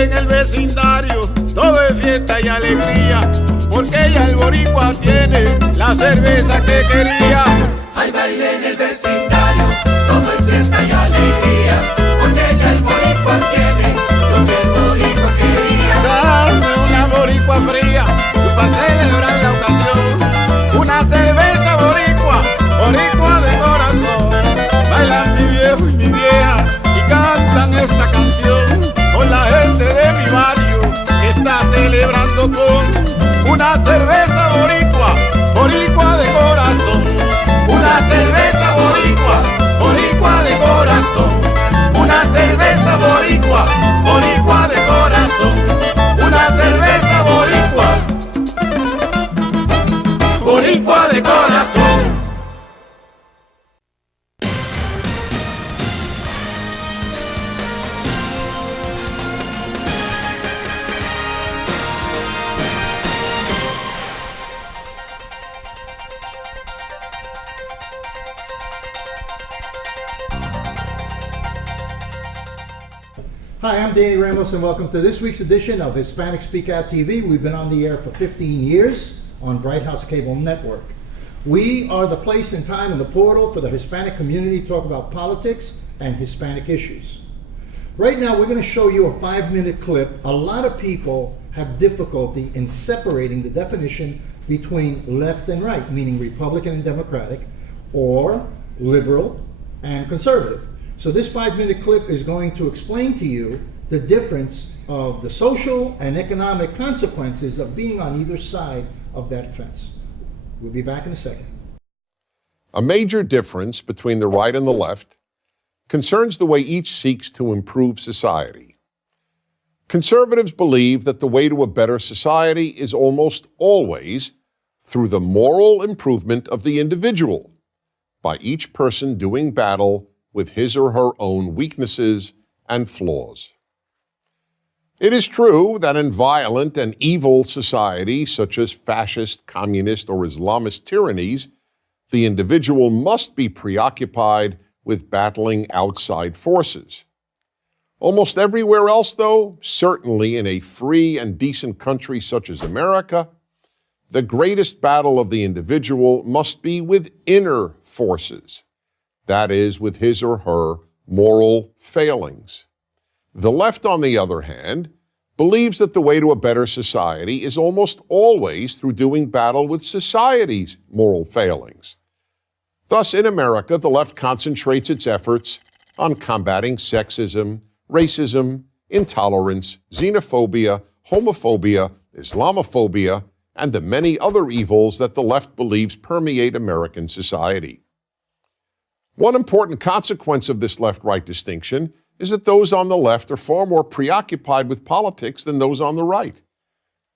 baile en el vecindario, todo es fiesta y alegría, porque ya el boricua tiene la cerveza que quería. Hay baile en el vecindario, todo es fiesta y alegría, porque ya el boricua tiene lo que el boricua quería. Dame una boricua fría, para celebrar la ocasión, una cerveza boricua, boricua de corazón. Bailan mi viejo y mi vieja y cantan esta canción con la gente de mi barrio que está celebrando con una cerveza boricua, boricua de corazón. Una cerveza boricua, boricua de corazón. Una cerveza boricua, boricua de corazón. Una cerveza boricua, boricua de corazón. Hi, I'm Danny Ramos and welcome to this week's edition of Hispanic Speak Out TV. We've been on the air for 15 years on Bright House Cable Network. We are the place and time and the portal for the Hispanic community to talk about politics and Hispanic issues. Right now we're going to show you a 5-minute clip. A lot of people have difficulty in separating the definition between left and right, meaning Republican and Democratic, or liberal and conservative. So this 5-minute clip is going to explain to you the difference of the social and economic consequences of being on either side of that fence. We'll be back in a second. A major difference between the right and the left concerns the way each seeks to improve society. Conservatives believe that the way to a better society is almost always through the moral improvement of the individual, by each person doing battle with his or her own weaknesses and flaws. It is true that in violent and evil societies such as fascist, communist, or Islamist tyrannies, the individual must be preoccupied with battling outside forces. Almost everywhere else, though, certainly in a free and decent country such as America, the greatest battle of the individual must be with inner forces. That is, with his or her moral failings. The left, on the other hand, believes that the way to a better society is almost always through doing battle with society's moral failings. Thus, in America, the left concentrates its efforts on combating sexism, racism, intolerance, xenophobia, homophobia, Islamophobia, and the many other evils that the left believes permeate American society. One important consequence of this left-right distinction is that those on the left are far more preoccupied with politics than those on the right.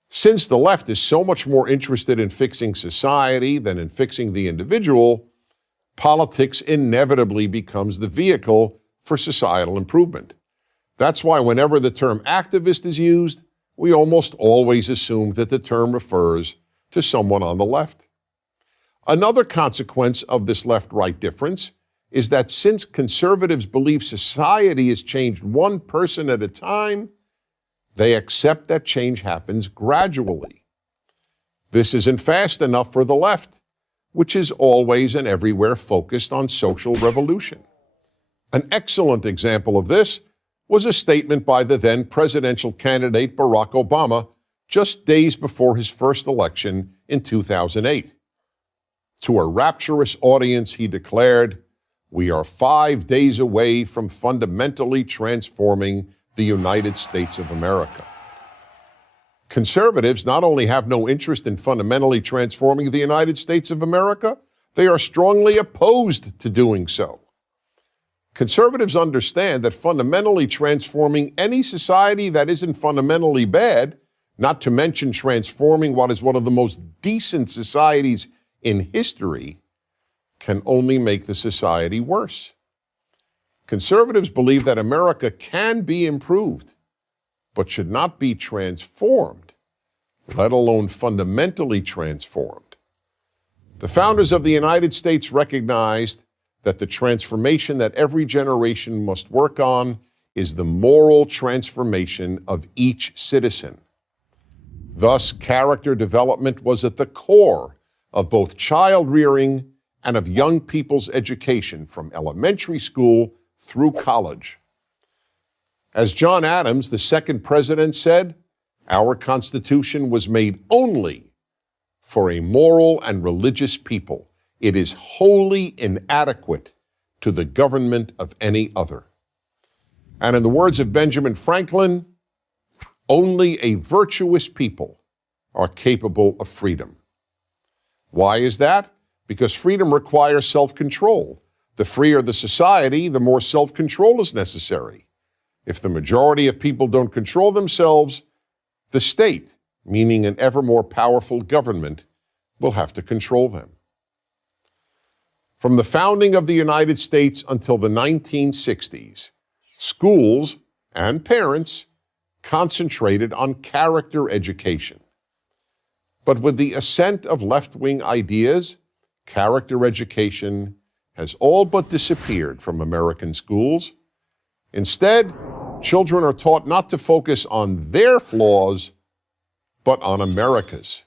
Since the left is so much more interested in fixing society than in fixing the individual, politics inevitably becomes the vehicle for societal improvement. That's why whenever the term activist is used, we almost always assume that the term refers to someone on the left. Another consequence of this left-right difference is that since conservatives believe society is changed one person at a time, they accept that change happens gradually. This isn't fast enough for the left, which is always and everywhere focused on social revolution. An excellent example of this was a statement by the then presidential candidate Barack Obama just days before his first election in 2008. To a rapturous audience, he declared, "We are 5 days away from fundamentally transforming the United States of America." Conservatives not only have no interest in fundamentally transforming the United States of America, they are strongly opposed to doing so. Conservatives understand that fundamentally transforming any society that isn't fundamentally bad, not to mention transforming what is one of the most decent societies in history, can only make the society worse. Conservatives believe that America can be improved, but should not be transformed, let alone fundamentally transformed. The founders of the United States recognized that the transformation that every generation must work on is the moral transformation of each citizen. Thus, character development was at the core of both child rearing and of young people's education from elementary school through college. As John Adams, the second president, said, our Constitution was made only for a moral and religious people. It is wholly inadequate to the government of any other. And in the words of Benjamin Franklin, only a virtuous people are capable of freedom. Why is that? Because freedom requires self-control. The freer the society, the more self-control is necessary. If the majority of people don't control themselves, the state, meaning an ever more powerful government, will have to control them. From the founding of the United States until the 1960s, schools and parents concentrated on character education. But with the ascent of left-wing ideas, character education has all but disappeared from American schools. Instead, children are taught not to focus on their flaws, but on America's.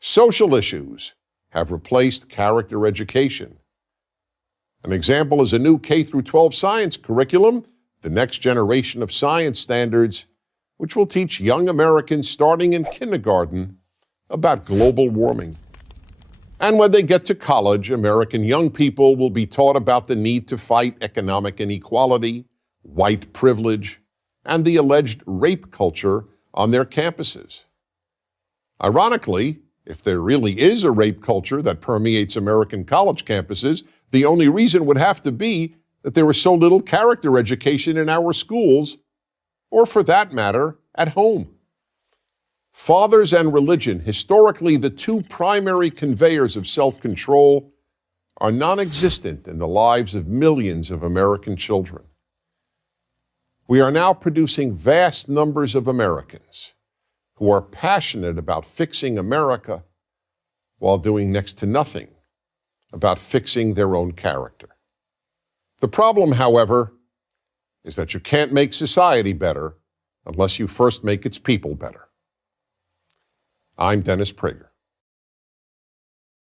Social issues have replaced character education. An example is a new K-12 science curriculum, the next generation of science standards, which will teach young Americans starting in kindergarten about global warming. And when they get to college, American young people will be taught about the need to fight economic inequality, white privilege, and the alleged rape culture on their campuses. Ironically, if there really is a rape culture that permeates American college campuses, the only reason would have to be that there was so little character education in our schools, or for that matter, at home. Fathers and religion, historically the two primary conveyors of self-control, are non-existent in the lives of millions of American children. We are now producing vast numbers of Americans who are passionate about fixing America while doing next to nothing about fixing their own character. The problem, however, is that you can't make society better unless you first make its people better. I'm Dennis Prager.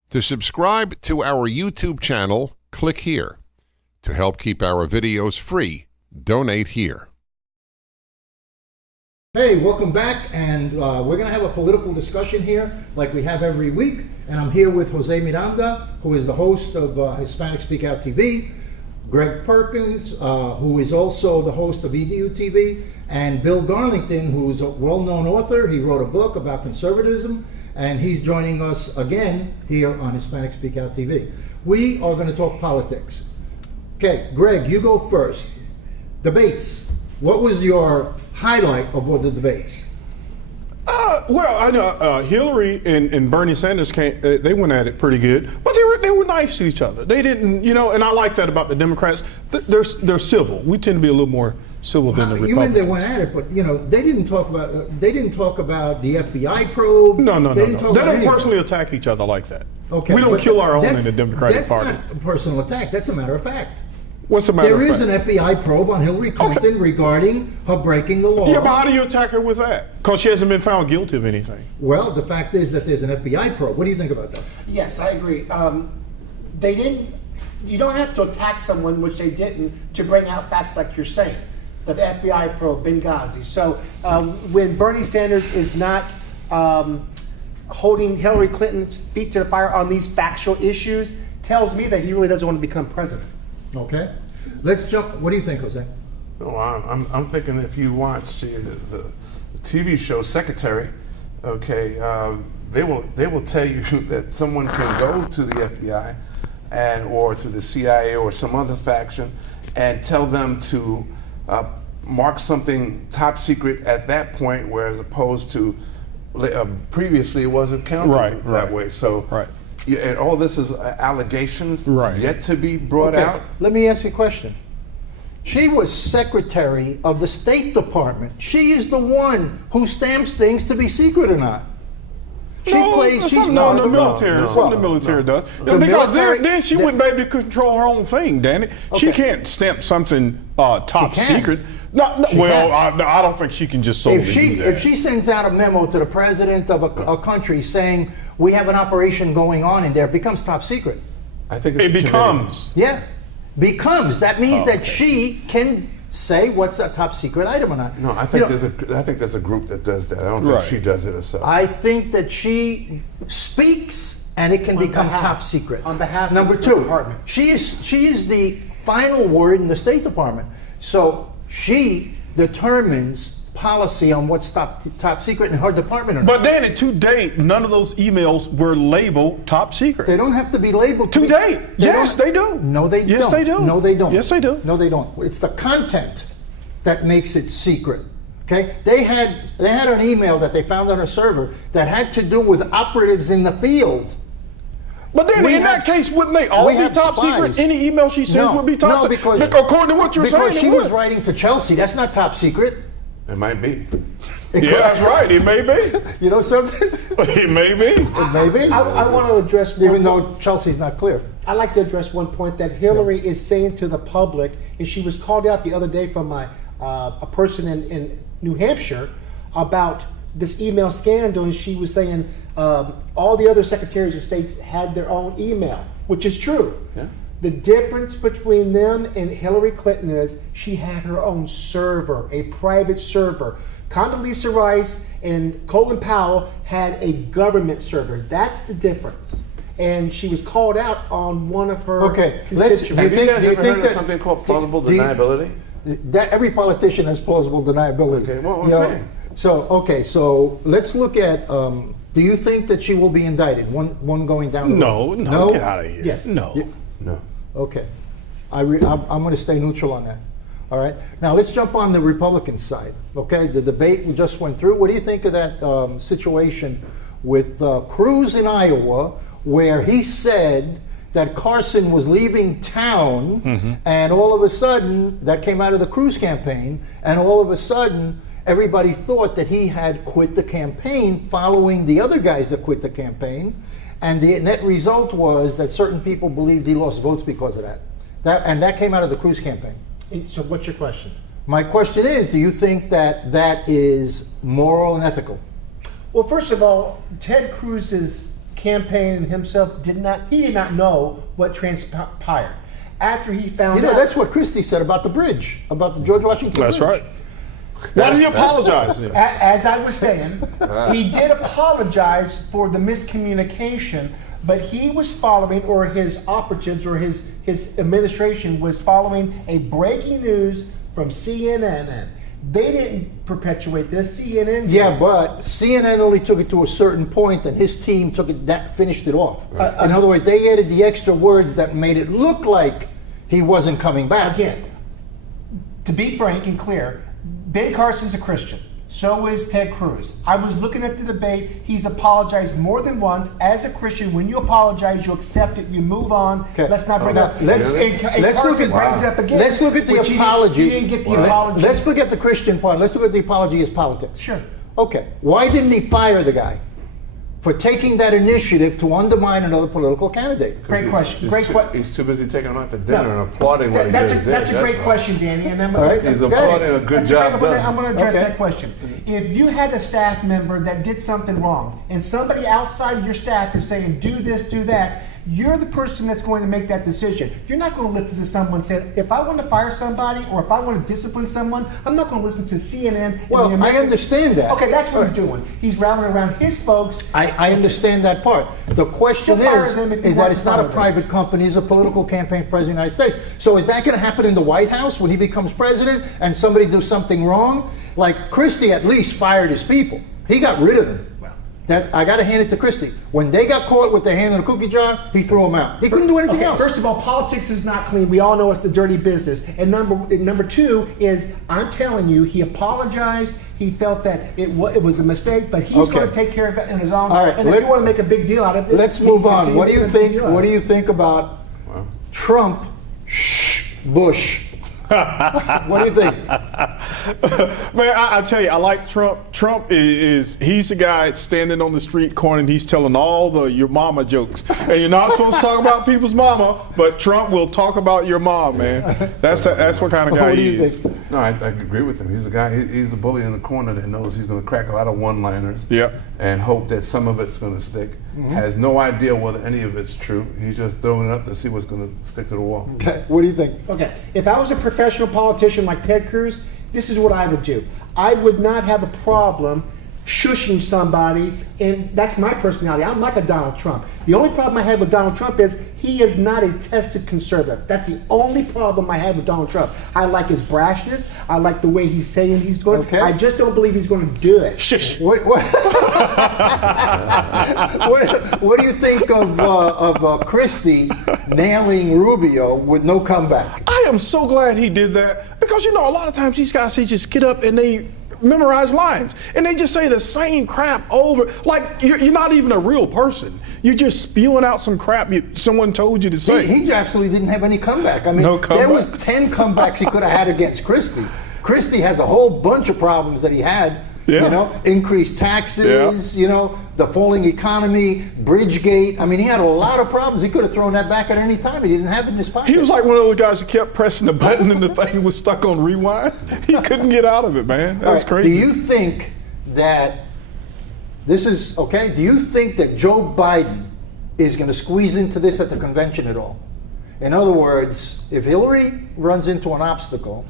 To subscribe to our YouTube channel, click here. To help keep our videos free, donate here. Hey, welcome back, and we're going to have a political discussion here like we have every week, and I'm here with Jose Miranda, who is the host of Hispanic Speak Out TV, Greg Perkins, who is also the host of EDU TV, and Bill Garlington, who's a well-known author. He wrote a book about conservatism, and he's joining us again here on Hispanic Speak Out TV. We are going to talk politics. Okay, Greg, you go first. Debates. What was your highlight of all the debates? Well, I know Hillary and Bernie Sanders they went at it pretty good, but they were nice to each other. They didn't, and I like that about the Democrats. They're civil. We tend to be a little more civil than the Republicans. You mean they went at it, but they didn't talk about the FBI probe. No. They don't personally attack each other like that. Okay, we don't kill our own in the Democratic Party. That's not a personal attack. That's a matter of fact. What's the matter There of is fact? an FBI probe on Hillary Clinton regarding her breaking the law. Yeah, but how do you attack her with that? Because she hasn't been found guilty of anything. Well, the fact is that there's an FBI probe. What do you think about that? Yes, I agree. They didn't. You don't have to attack someone, which they didn't, to bring out facts like you're saying. The FBI probe, Benghazi. So when Bernie Sanders is not holding Hillary Clinton's feet to the fire on these factual issues, tells me that he really doesn't want to become president. Okay, let's jump. What do you think, Jose? Oh, I'm thinking if you watch the TV show Secretary, okay, they will tell you that someone can go to the FBI or to the CIA or some other faction and tell them to mark something top secret at that point, whereas opposed to previously it wasn't counted that way. So. Right. Yeah, and all this is allegations yet to be brought Okay, out. let me ask you a question. She was Secretary of the State Department. She is the one who stamps things to be secret or not. She plays. She's something part the of military. no, Something the military does. The Because military- then she wouldn't be able to control her own thing, Danny. She Okay. can't stamp something top She can. secret. No, She well, can. I don't think she can just solely If she do that. if she sends out a memo to the president of a country saying we have an operation going on in there, it becomes top secret. I think it's it a committee. becomes. Yeah, becomes. That means Okay. that she can say what's a top secret item or not. No, I You think know, I think there's a group that does that. I don't think Right. she does it herself. I think that she speaks and it can On become behalf- top secret. on behalf of Number the two, department. she is the final word in the State Department. So she determines policy on what's top secret in her department or not. But Danny, to date, none of those emails were labeled top secret. They don't have to be labeled. To be- date, yes, don't- they do. No, they Yes, don't. they do. No, they don't. Yes, they do. No, they don't. It's the content that makes it secret. Okay, they had an email that they found on a server that had to do with operatives in the field. But then, We in that have- case, wouldn't they all we be have top spies. secret? Any email she sends would be top no, secret. because According to what you're saying, because she it was would. writing to Chelsea. That's not top secret. It might be. Yeah, that's right. It may be. You know something? It may be. It may be. I want to address Even one- though Chelsea's not clear. I'd like to address one point that Hillary is saying to the public, and she was called out the other day from a person in New Hampshire about this email scandal, and she was saying all the other secretaries of states had their own email, which is true. Yeah. The difference between them and Hillary Clinton is she had her own server, a private server. Condoleezza Rice and Colin Powell had a government server. That's the difference. And she was called out on one of her Okay, let's- constituents. do Have you think- guys do you ever think heard that- of something called plausible do you- deniability? That every politician has plausible deniability. Okay, well, I'm You know, saying. So let's look at. Do you think that she will be indicted? One going down. The road? No, get out of here. Yes. No. No. Okay, I'm going to stay neutral on that. All right. Now let's jump on the Republican side. Okay, the debate we just went through. What do you think of that situation with Cruz in Iowa, where he said that Carson was leaving town, and all of a sudden that came out of the Cruz campaign, and all of a sudden everybody thought that he had quit the campaign following the other guys that quit the campaign, and the net result was that certain people believed he lost votes because of that. That came out of the Cruz campaign. So what's your question? My question is, do you think that that is moral and ethical? Well, first of all, Ted Cruz's campaign and himself did not know what transpired. After he found You know, out, that's what Christie said about the bridge, about the George Washington That's Bridge. right. Why did he apologize then? As I was saying, he did apologize for the miscommunication, but he was following, or his operatives, or his administration was following a breaking news from CNN. They didn't perpetuate this. CNN did. Yeah, but CNN only took it to a certain point, and his team finished it off. In other words, they added the extra words that made it look like he wasn't coming back. Again, to be frank and clear, Ben Carson's a Christian. So is Ted Cruz. I was looking at the debate. He's apologized more than once. As a Christian, when you apologize, you accept it, you move on. Okay. Let's not bring Now, up. let's look at brings up again. let's look at the which apology. He didn't get the apology. Let's forget the Christian part. Let's look at the apology as politics. Sure. Okay. Why didn't he fire the guy for taking that initiative to undermine another political candidate? Great question. Great question. He's too busy taking him out to dinner and applauding what he That's did. a great why. question, Danny. And I'm All right. He's Okay. applauding a good job done. I'm going to address Okay. that question. If you had a staff member that did something wrong, and somebody outside of your staff is saying, do this, do that, you're the person that's going to make that decision. You're not going to listen to someone say, if I want to fire somebody or if I want to discipline someone, I'm not going to listen to CNN. and Well, the I American- understand that. Okay, that's what he's doing. He's rallying around his folks. I understand that part. The question He'll fire them if he is that wants it's to not a fire them. private company, it's a political campaign for President of the United States. So is that going to happen in the White House when he becomes president and somebody do something wrong? Like Christie at least fired his people. He got rid of them. That I got to hand it to Christie. When they got caught with their hand in a cookie jar, he threw them out. He couldn't do anything Okay, else. first of all, politics is not clean. We all know it's the dirty business. And number two is, I'm telling you, he apologized. He felt that it was a mistake, but he's Okay. going to take care of it in his own. All right, and if you want to make a big deal out of it, Let's he move can on. continue What do to you make a big think? deal out What of do it. you think about Trump? Bush. What do you think? Man, I tell you, I like Trump. Trump he's the guy standing on the street corner and he's telling all the your mama jokes. And you're not supposed to talk about people's mama, but Trump will talk about your mom, man. That's what kind of guy What do he you is. think? No, I agree with him. He's a guy. He's a bully in the corner that knows he's going to crack a lot of one-liners. Yep. And hope that some of it's going to stick. Has no idea whether any of it's true. He's just throwing it up to see what's going to stick to the wall. Okay, what do you think? Okay, if I was a professional politician like Ted Cruz, this is what I would do. I would not have a problem shushing somebody, and that's my personality. I'm like a Donald Trump. The only problem I have with Donald Trump is he is not a tested conservative. That's the only problem I have with Donald Trump. I like his brashness. I like the way he's saying he's going. Okay. I just don't believe he's going to do it. Shush. What do you think of Christie nailing Rubio with no comeback? I am so glad he did that because, a lot of times these guys, they just get up and they memorize lines and they just say the same crap over. Like you're not even a real person. You're just spewing out some crap someone told you to say. He actually didn't have any comeback. I mean, No comeback. there was 10 comebacks he could have had against Christie. Christie has a whole bunch of problems that he had. Yeah. Increased taxes, the falling economy, Bridgegate. I mean, he had a lot of problems. He could have thrown that back at any time. He didn't have it in his pocket. He was like one of those guys who kept pressing the button and the thing was stuck on rewind. He couldn't get out of it, man. That was crazy. Do you think that this is okay? Do you think that Joe Biden is going to squeeze into this at the convention at all? In other words, if Hillary runs into an obstacle,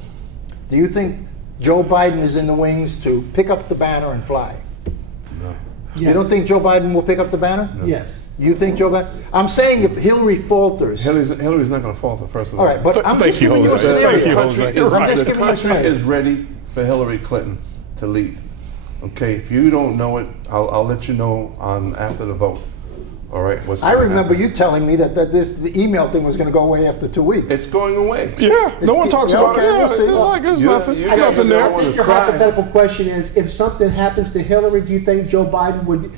do you think Joe Biden is in the wings to pick up the banner and fly? No. You don't think Joe Biden will pick up the banner? No. Yes. You think Joe Biden? I'm saying if Hillary falters. Hillary's not going to falter, first of all. All right, but I'm Thank just you, giving you a Jose. scenario. Thank you, Jose. You're right. I'm just The giving you a country scenario. is ready for Hillary Clinton to lead. Okay, if you don't know it, I'll let you know after the vote. All right. I remember you telling me that the email thing was going to go away after 2 weeks. It's going away. Yeah, no one talks about it. okay, Yeah, we'll see. it's like there's You- nothing, you guys nothing are there. the one I think your cry. hypothetical question is, if something happens to Hillary, do you think Joe Biden would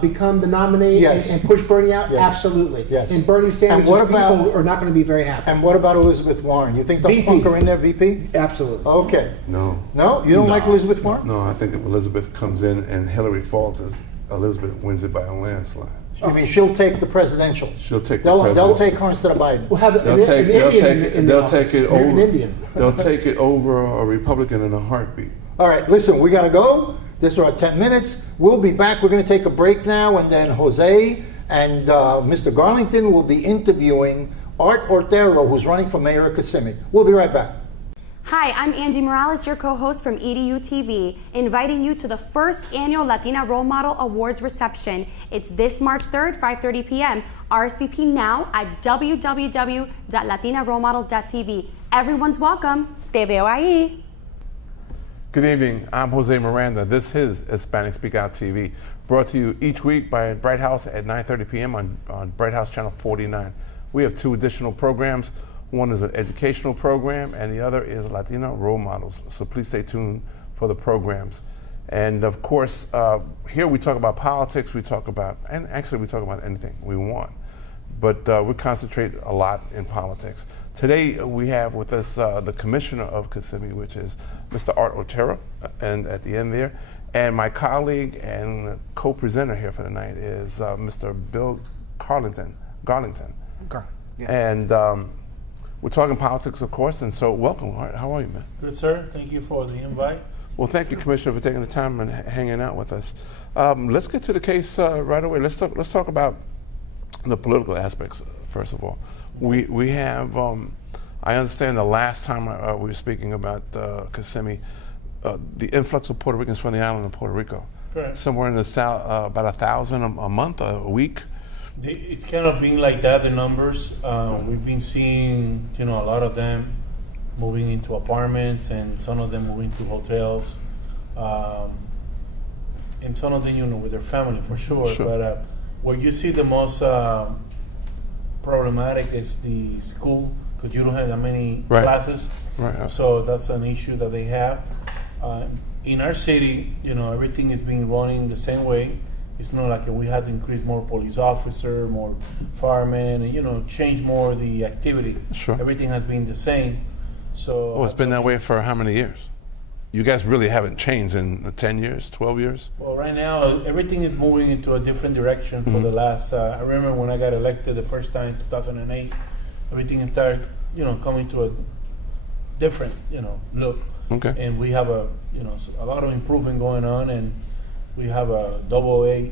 become the nominee Yes. and push Bernie out? Yes. Absolutely. Yes. And Bernie Sanders' And what about- people are not going to be very happy. And what about Elizabeth Warren? You think they'll VP. punk her in there, VP? Absolutely. Okay. No. No? You don't like Elizabeth Warren? No, I think if Elizabeth comes in and Hillary falters, Elizabeth wins it by a landslide. You mean she'll take the presidential? She'll take the They'll president. take her instead of Biden. We'll have They'll take it American over. Indian. They'll take it over a Republican in a heartbeat. All right, listen, we got to go. This is our 10 minutes. We'll be back. We're going to take a break now, and then Jose and Mr. Garlington will be interviewing Art Otero, who's running for mayor of Kissimmee. We'll be right back. Hi, I'm Angie Morales, your co-host from EDU TV, inviting you to the first annual Latina Role Model Awards reception. It's this March 3rd, 5:30 p.m. RSVP now at www.latinarole-models.tv. Everyone's welcome. Te veo ahí. Good evening. I'm Jose Miranda. This is Hispanic Speak Out TV, brought to you each week by Bright House at 9:30 p.m. on Bright House Channel 49. We have two additional programs. One is an educational program, and the other is Latino Role Models. So please stay tuned for the programs. And of course, here we talk about politics, we talk about anything we want. But we concentrate a lot in politics. Today we have with us the Commissioner of Kissimmee, which is Mr. Art Otero, and at the end there. And my colleague and co-presenter here for the night is Mr. Bill Garlington. Yes. And we're talking politics, of course, and so welcome, Art. How are you, man? Good, sir. Thank you for the invite. Well, thank you, Commissioner, for taking the time and hanging out with us. Let's get to the case right away. Let's talk about the political aspects, first of all. We have, I understand the last time we were speaking about Kissimmee, the influx of Puerto Ricans from the island of Puerto Rico. Correct. Somewhere in the south, about 1,000 a month, a week. It's kind of been like that, the numbers. We've been seeing, a lot of them moving into apartments and some of them moving to hotels. And some of them, with their family for sure. But where you see the most problematic is the school, because you don't have that many classes. Right. So that's an issue that they have. In our city, everything is being running the same way. It's not like we had to increase more police officer, more firemen, and change more the activity. Sure. Everything has been the same. So Oh, it's been that way for how many years? you guys really haven't changed in 10 years, 12 years? Well, right now, everything is moving into a different direction for the last, I remember when I got elected the first time, 2008, everything started, coming to a different, look. Okay. And we have a lot of improvement going on, and we have a AA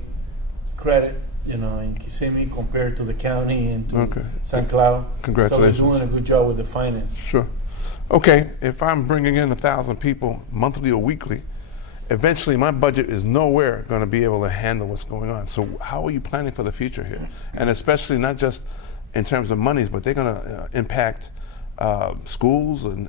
credit, in Kissimmee compared to the county and to St. Cloud. Congratulations. So we're doing a good job with the finance. Sure. Okay, if I'm bringing in 1,000 people monthly or weekly, eventually my budget is nowhere going to be able to handle what's going on. So how are you planning for the future here? And especially not just in terms of monies, but they're going to impact schools and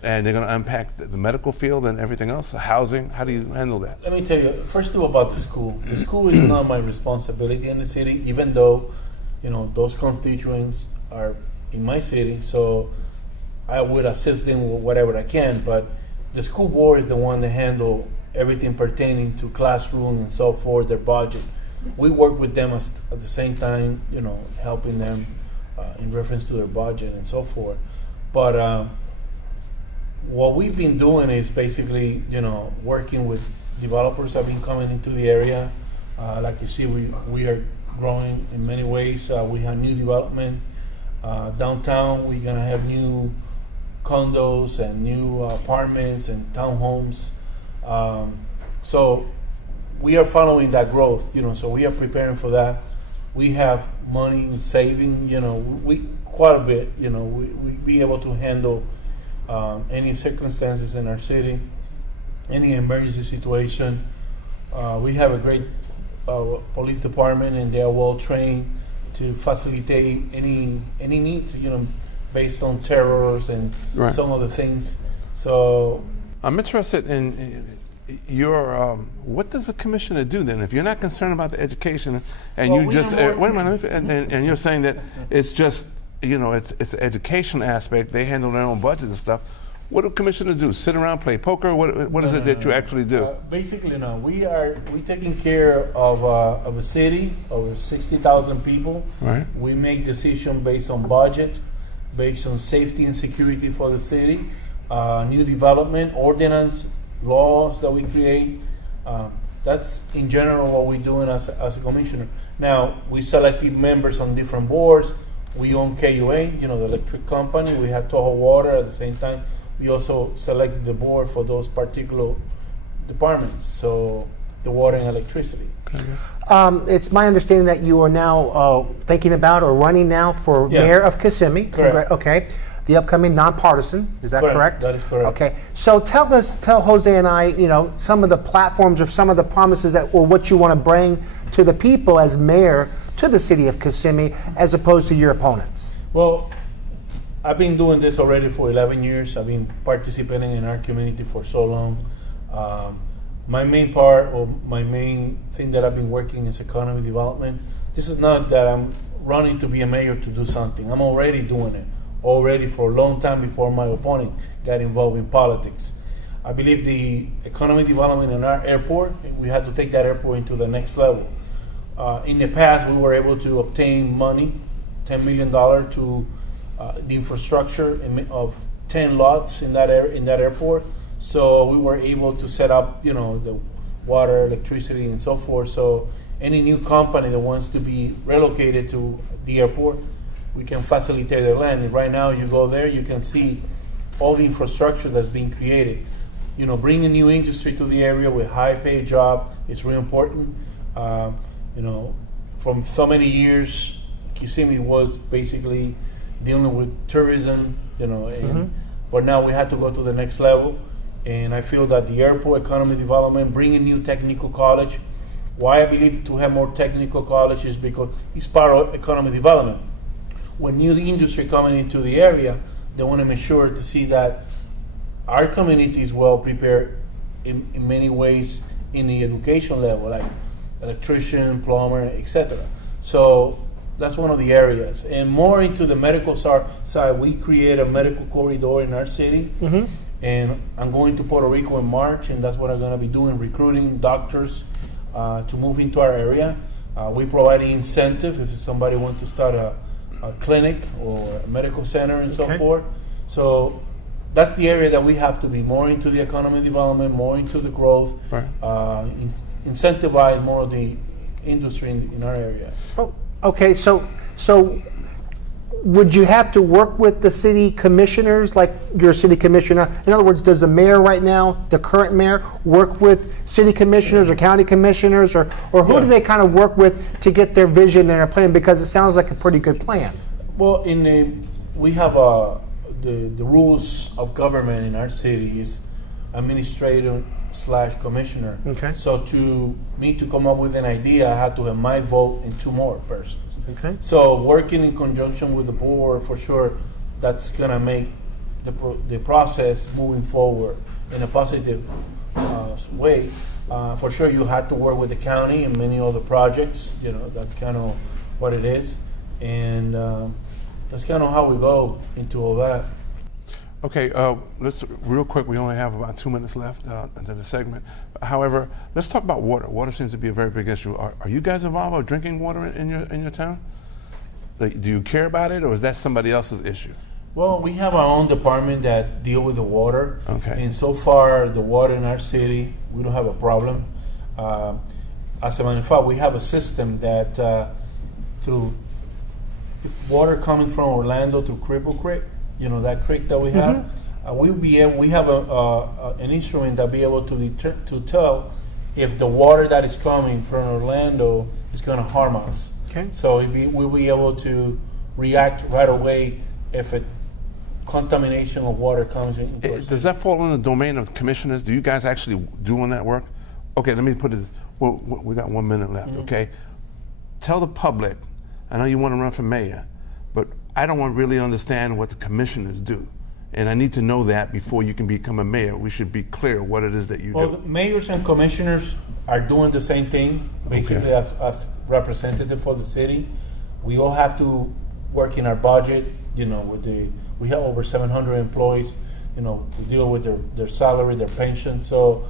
they're going to impact the medical field and everything else, housing. How do you handle that? Let me tell you, first of all, about the school. The school is not my responsibility in the city, even though, those constituents are in my city. So I would assist them with whatever I can, but the school board is the one that handle everything pertaining to classroom and so forth, their budget. We work with them at the same time, helping them in reference to their budget and so forth. But what we've been doing is basically, working with developers that have been coming into the area. Like you see, we are growing in many ways. We have new development. Downtown, we're gonna have new condos and new apartments and townhomes. So we are following that growth, so we are preparing for that. We have money in saving, we quite a bit, we be able to handle any circumstances in our city, any emergency situation. We have a great police department, and they are well trained to facilitate any needs, based on terrors and some other things. So I'm interested in your, what does the commissioner do then? If you're not concerned about the education and Well, you we just, are more- wait a minute, and you're saying that it's just, it's the education aspect, they handle their own budget and stuff. What do commissioners do? Sit around, play poker? What is it that you actually do? Basically, no. We taking care of a city over 60,000 people. Right. We make decisions based on budget, based on safety and security for the city, new development, ordinance, laws that we create. That's in general what we're doing as a commissioner. Now, we select members on different boards. We own KUA, the electric company. We have Toho Water at the same time. We also select the board for those particular departments, so the water and electricity. It's my understanding that you are now thinking about or running now for mayor of Kissimmee. Correct. Okay. The upcoming nonpartisan, is that correct? That is correct. Okay. So tell Jose and I, some of the platforms or some of the promises or what you want to bring to the people as mayor to the city of Kissimmee as opposed to your opponents. Well, I've been doing this already for 11 years. I've been participating in our community for so long. My main part, or my main thing that I've been working is economy development. This is not that I'm running to be a mayor to do something. I'm already doing it, already for a long time before my opponent got involved in politics. I believe the economy development in our airport, we had to take that airport into the next level. In the past, we were able to obtain money, $10 million to the infrastructure of 10 lots in that airport. So we were able to set up, the water, electricity, and so forth. So any new company that wants to be relocated to the airport, we can facilitate their land. And right now, you go there, you can see all the infrastructure that's being created. Bringing new industry to the area with high-paid job is really important. From so many years, Kissimmee was basically dealing with tourism, but now we had to go to the next level. And I feel that the airport economy development, bringing new technical college. Why I believe to have more technical college is because it's part of economy development. When new industry coming into the area, they want to make sure to see that our community is well prepared in many ways in the education level, like electrician, plumber, etc. So that's one of the areas. And more into the medical side, we create a medical corridor in our city. Mm-hmm. And I'm going to Puerto Rico in March, and that's what I'm going to be doing, recruiting doctors to move into our area. We provide incentive if somebody wants to start a clinic or a medical center and so forth. So that's the area that we have to be more into the economic development, more into the growth, Right. Incentivize more of the industry in our area. Oh, okay, so would you have to work with the city commissioners, like your city commissioner? In other words, does the mayor right now, the current mayor, work with city commissioners or county commissioners, or who Yeah. do they kind of work with to get their vision and their plan? Because it sounds like a pretty good plan. Well, we have the rules of government in our city is administrator / commissioner. Okay. So to me to come up with an idea, I had to have my vote and 2 more persons. Okay. So working in conjunction with the board, for sure, that's gonna make the process moving forward in a positive way. For sure, you had to work with the county and many other projects. You know, that's kind of what it is, and that's kind of how we go into all that. Okay, let's real quick. We only have about 2 minutes left into the segment. However, let's talk about water. Water seems to be a very big issue. Are you guys involved with drinking water in your town? Like, do you care about it, or is that somebody else's issue? Well, we have our own department that deal with the water. Okay. And so far, the water in our city, we don't have a problem. As a matter of fact, we have a system that through water coming from Orlando to Cripple Creek, you know, that creek that we have, we have an instrument that be able to tell if the water that is coming from Orlando is going to harm us. Okay. So we'll be able to react right away if a contamination of water comes into our Does city. that fall in the domain of commissioners? Do you guys actually doing that work? Okay, let me put it. Well, we got 1 minute left. Okay, tell the public. I know you want to run for mayor, but I don't want to really understand what the commissioners do, and I need to know that before you can become a mayor. We should be clear what it is that you Well, do. the mayors and commissioners are doing the same thing, basically Okay. as representative for the city. We all have to work in our budget, you know, we have over 700 employees, you know, we deal with their salary, their pension. So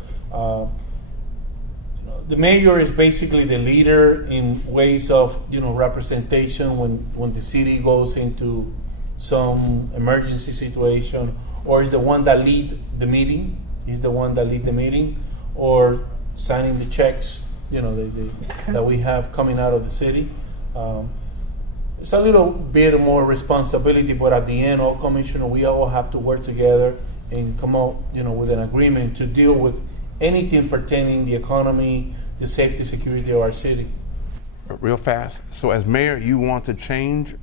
the mayor is basically the leader in ways of, you know, representation when the city goes into some emergency situation, or is the one that lead the meeting. He's the one that lead the meeting, or signing the checks, you know, that we have coming out of the city. It's a little bit more responsibility, but at the end, all commissioners, we all have to work together and come out, you know, with an agreement to deal with anything pertaining the economy, the safety, security of our city. Real fast. So, as mayor, you want to change?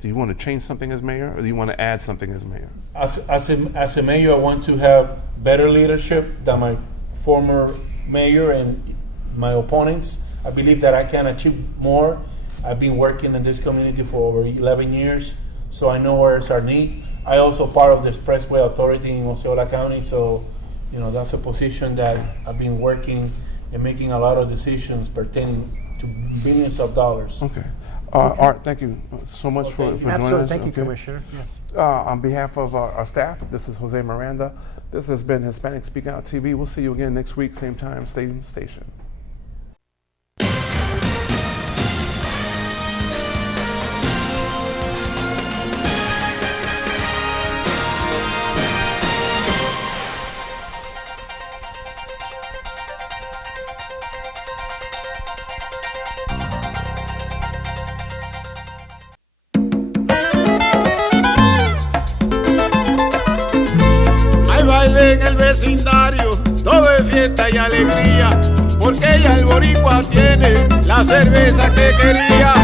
Do you want to change something as mayor, or do you want to add something as mayor? As a mayor, I want to have better leadership than my former mayor and my opponents. I believe that I can achieve more. I've been working in this community for over 11 years, so I know where's our need. I also part of the Expressway Authority in Osceola County, so you know that's a position that I've been working and making a lot of decisions pertaining to billions of dollars. Okay. Art, thank you so much for thank you. joining Absolutely. us. Thank you, Okay. Commissioner. Yes. On behalf of our staff, this is Jose Miranda. This has been Hispanic Speak Out TV. We'll see you again next week, same time, same station. Hay baile en el vecindario, todo es fiesta y alegría, porque ya el boricua tiene la cerveza que quería.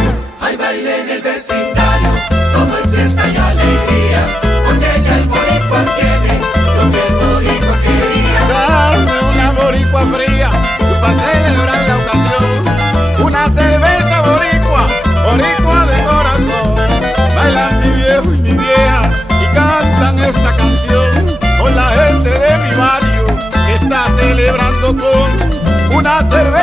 Hay baile en el vecindario, todo es fiesta y alegría, porque ya el boricua tiene lo que el boricua quería. Dame una boricua fría, para celebrar la ocasión, una cerveza boricua, boricua de corazón. Bailan mi viejo y mi vieja y cantan esta canción con la gente de mi barrio que está celebrando con una cerveza